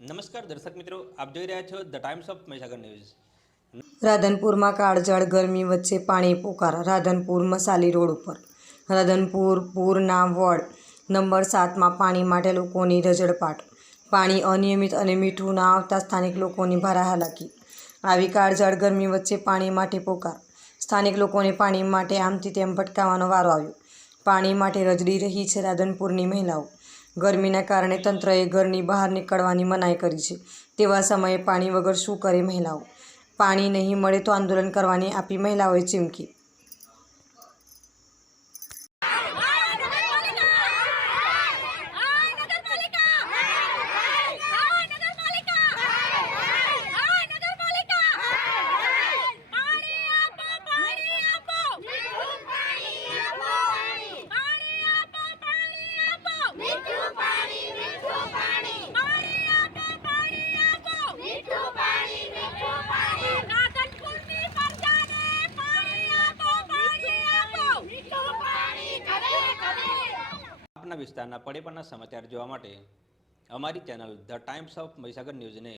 નમસ્કાર દર્શક મિત્રો, આપ જોઈ રહ્યા છો the times of Mahisagar news. રાધનપુરમાં કાળઝાળ ગરમી વચ્ચે પાણી પોકાર। રાધનપુર મસાલી રોડ ઉપર રાધનપુર પૂરના વોર્ડ નંબર 7માં પાણી માટે લોકોની રઝળપાટ। પાણી અનિયમિત અને મીઠું ના આવતા સ્થાનિક લોકોની ભારે હાલાકી। આવી કાળઝાળ ગરમી વચ્ચે પાણી માટે પોકાર। સ્થાનિક લોકોને પાણી માટે આમથી તેમ ભટકાવાનો વારો આવ્યો। પાણી માટે રઝળી રહી છે રાધનપુરની મહિલાઓ। ગરમીના કારણે તંત્રએ ઘરની બહાર નીકળવાની મનાઈ કરી છે। તેવા સમયે પાણી વગર શું કરે મહિલાઓ? પાણી નહીં મળે તો આંદોલન કરવાની આપી મહિલાઓએ ચીમકી। આપના વિસ્તારના પડે પડના સમાચાર જોવા માટે અમારી channel the times of Mahisagar ન્યૂઝને